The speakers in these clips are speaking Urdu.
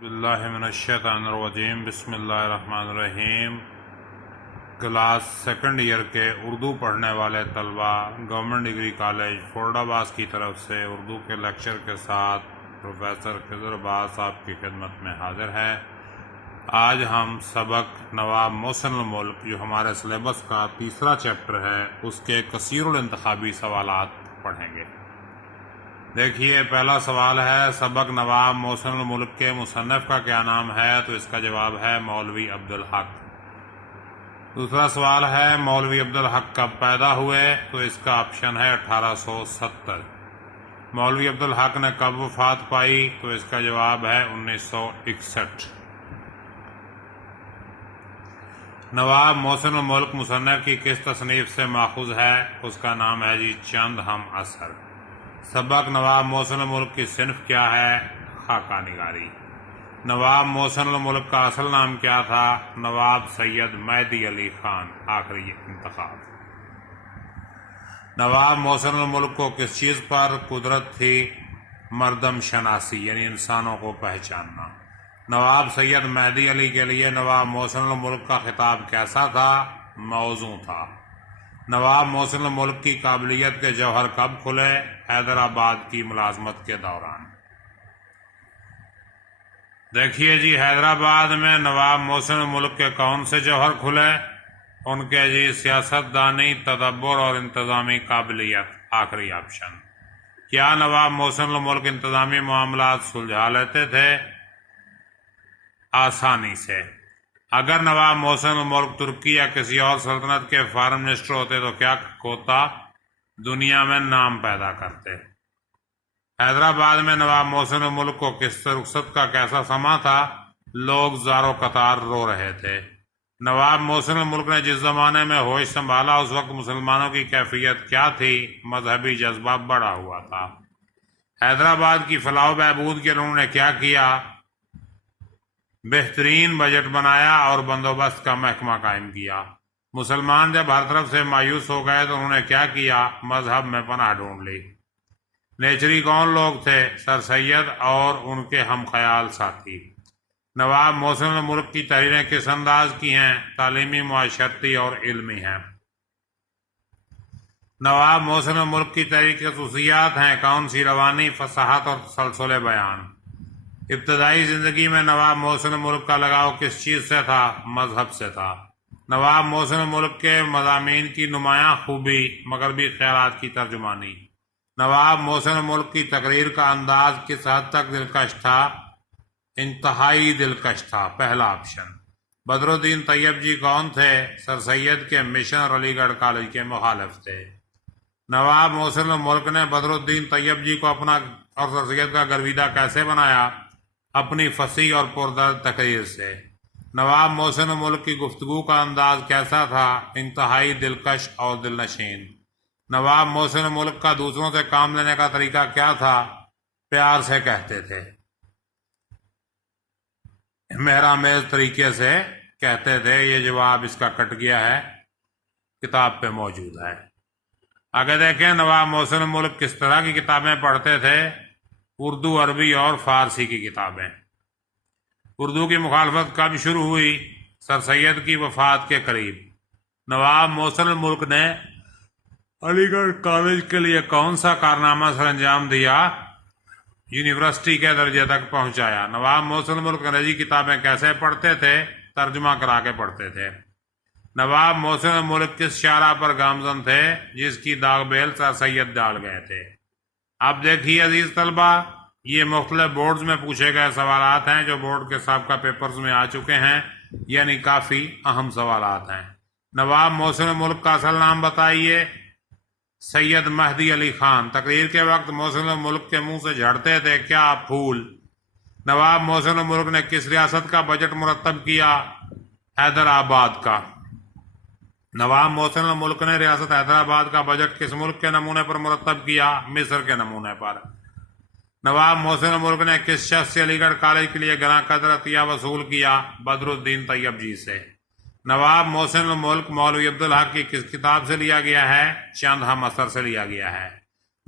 باللہ من الشیطان الرجیم بسم اللہ الرحمن الرحیم۔ کلاس سیکنڈ ایئر کے اردو پڑھنے والے طلبہ گورنمنٹ ڈگری کالج فورڈ آباد کی طرف سے اردو کے لیکچر کے ساتھ پروفیسر خضر عباس آپ کی خدمت میں حاضر ہے۔ آج ہم سبق نواب محسن الملک جو ہمارے سلیبس کا تیسرا چیپٹر ہے اس کے کثیر الانتخابی سوالات پڑھیں گے۔ دیکھیے، پہلا سوال ہے سبق نواب محسن الملک کے مصنف کا کیا نام ہے؟ تو اس کا جواب ہے مولوی عبدالحق۔ دوسرا سوال ہے مولوی عبدالحق کب پیدا ہوئے؟ تو اس کا آپشن ہے 1870۔ مولوی عبدالحق نے کب وفات پائی؟ تو اس کا جواب ہے 1961۔ نواب محسن الملک مصنف کی کس تصنیف سے ماخوذ ہے؟ اس کا نام ہے جی چند ہم اثر۔ سبق نواب محسن الملک کی صنف کیا ہے؟ خاکہ نگاری۔ نواب محسن الملک کا اصل نام کیا تھا؟ نواب سید مہدی علی خان، آخری انتخاب۔ نواب محسن الملک کو کس چیز پر قدرت تھی؟ مردم شناسی، یعنی انسانوں کو پہچاننا۔ نواب سید مہدی علی کے لیے نواب محسن الملک کا خطاب کیسا تھا؟ موزوں تھا۔ نواب محسن الملک کی قابلیت کے جوہر کب کھلے؟ حیدرآباد کی ملازمت کے دوران۔ دیکھیے جی، حیدرآباد میں نواب محسن الملک کے کون سے جوہر کھلے؟ ان کے جی سیاست دانی، تدبر اور انتظامی قابلیت، آخری آپشن۔ کیا نواب محسن الملک انتظامی معاملات سلجھا لیتے تھے؟ آسانی سے۔ اگر نواب محسن الملک ترکی یا کسی اور سلطنت کے فارن منسٹر ہوتے تو کیا ہوتا؟ دنیا میں نام پیدا کرتے۔ حیدرآباد میں نواب محسن الملک کو کس رخصت کا کیسا سما تھا؟ لوگ زار و قطار رو رہے تھے۔ نواب محسن الملک نے جس زمانے میں ہوش سنبھالا اس وقت مسلمانوں کی کیفیت کیا تھی؟ مذہبی جذبہ بڑھا ہوا تھا۔ حیدرآباد کی فلاح و بہبود کے لیے انہوں نے کیا کیا؟ بہترین بجٹ بنایا اور بندوبست کا محکمہ قائم کیا۔ مسلمان جب ہر طرف سے مایوس ہو گئے تو انہوں نے کیا کیا؟ مذہب میں پناہ ڈھونڈ لی۔ نیچری کون لوگ تھے؟ سر سید اور ان کے ہم خیال ساتھی۔ نواب محسن الملک کی تحریریں کس انداز کی ہیں؟ تعلیمی، معاشرتی اور علمی ہیں۔ نواب محسن الملک کی تحریر کی خصوصیات ہیں کون سی؟ روانی، فصاحت اور تسلسل بیان۔ ابتدائی زندگی میں نواب محسن الملک کا لگاؤ کس چیز سے تھا؟ مذہب سے تھا۔ نواب محسن الملک کے مضامین کی نمایاں خوبی مغربی خیالات کی ترجمانی۔ نواب محسن الملک کی تقریر کا انداز کس حد تک دلکش تھا؟ انتہائی دلکش تھا، پہلا آپشن۔ بدر الدین طیب جی کون تھے؟ سر سید کے مشن اور علی گڑھ کالج کے مخالف تھے۔ نواب محسن الملک نے بدر الدین طیب جی کو اپنا اور سر سید کا گرویدہ کیسے بنایا؟ اپنی فصیح اور پردرد تقریر سے۔ نواب محسن الملک کی گفتگو کا انداز کیسا تھا؟ انتہائی دلکش اور دلنشین۔ نواب محسن الملک کا دوسروں سے کام لینے کا طریقہ کیا تھا؟ پیار سے کہتے تھے، مہرامیز طریقے سے کہتے تھے۔ یہ جواب اس کا کٹ گیا ہے، کتاب پہ موجود ہے۔ آگے دیکھیں نواب محسن الملک کس طرح کی کتابیں پڑھتے تھے؟ اردو، عربی اور فارسی کی کتابیں۔ اردو کی مخالفت کب شروع ہوئی؟ سر سید کی وفات کے قریب۔ نواب محسن الملک نے علی گڑھ کالج کے لیے کون سا کارنامہ سر انجام دیا؟ یونیورسٹی کے درجے تک پہنچایا۔ نواب محسن الملک انگریزی کتابیں کیسے پڑھتے تھے؟ ترجمہ کرا کے پڑھتے تھے۔ نواب محسن الملک کس شاہراہ پر گامزن تھے جس کی داغ بیل سر سید ڈال گئے تھے؟ اب دیکھیے عزیز طلبہ، یہ مختلف بورڈز میں پوچھے گئے سوالات ہیں جو بورڈ کے سابقہ پیپرز میں آ چکے ہیں، یعنی کافی اہم سوالات ہیں۔ نواب محسن الملک کا اصل نام بتائیے۔ سید مہدی علی خان۔ تقریر کے وقت محسن الملک کے منہ سے جھڑتے تھے کیا؟ پھول۔ نواب محسن الملک نے کس ریاست کا بجٹ مرتب کیا؟ حیدرآباد کا۔ نواب محسن الملک نے ریاست حیدرآباد کا بجٹ کس ملک کے نمونے پر مرتب کیا؟ مصر کے نمونے پر۔ نواب محسن الملک نے کس شخص سے علی گڑھ کالج کے لیے گراں قدر عطیہ وصول کیا؟ بدر الدین طیب جی سے۔ نواب محسن الملک مولوی عبدالحق کی کس کتاب سے لیا گیا ہے؟ چند ہم اثر سے لیا گیا ہے۔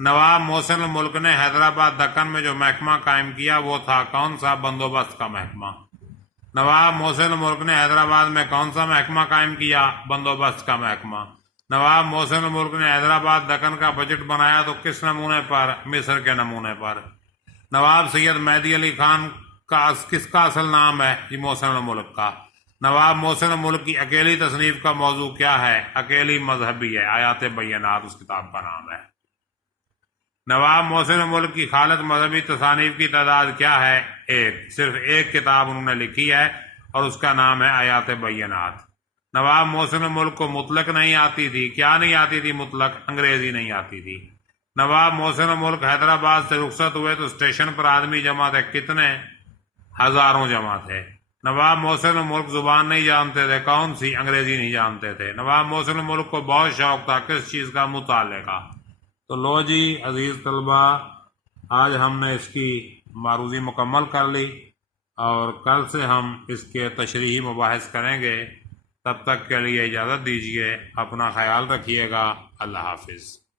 نواب محسن الملک نے حیدرآباد دکن میں جو محکمہ قائم کیا وہ تھا کون سا؟ بندوبست کا محکمہ۔ نواب محسن الملک نے حیدرآباد میں کون سا محکمہ قائم کیا؟ بندوبست کا محکمہ۔ نواب محسن الملک نے حیدرآباد دکن کا بجٹ بنایا تو کس نمونے پر؟ مصر کے نمونے پر۔ نواب سید مہدی علی خان کا کس کا اصل نام ہے؟ یہ محسن الملک کا۔ نواب محسن الملک کی اکیلی تصنیف کا موضوع کیا ہے؟ اکیلی مذہبی ہے، آیات بینات اس کتاب کا نام ہے۔ نواب محسن الملک کی خالص مذہبی تصانیف کی تعداد کیا ہے؟ ایک، صرف ایک کتاب انہوں نے لکھی ہے اور اس کا نام ہے آیات بینات۔ نواب محسن الملک کو مطلق نہیں آتی تھی، کیا نہیں آتی تھی مطلق؟ انگریزی نہیں آتی تھی۔ نواب محسن الملک حیدرآباد سے رخصت ہوئے تو اسٹیشن پر آدمی جمع تھے، کتنے؟ ہزاروں جمع تھے۔ نواب محسن الملک زبان نہیں جانتے تھے، کون سی؟ انگریزی نہیں جانتے تھے۔ نواب محسن الملک کو بہت شوق تھا کس چیز کا؟ مطالعے کا۔ تو لو جی عزیز طلبہ، آج ہم نے اس کی معروضی مکمل کر لی اور کل سے ہم اس کے تشریحی مباحث کریں گے۔ تب تک کے لیے اجازت دیجیے، اپنا خیال رکھیے گا، اللہ حافظ۔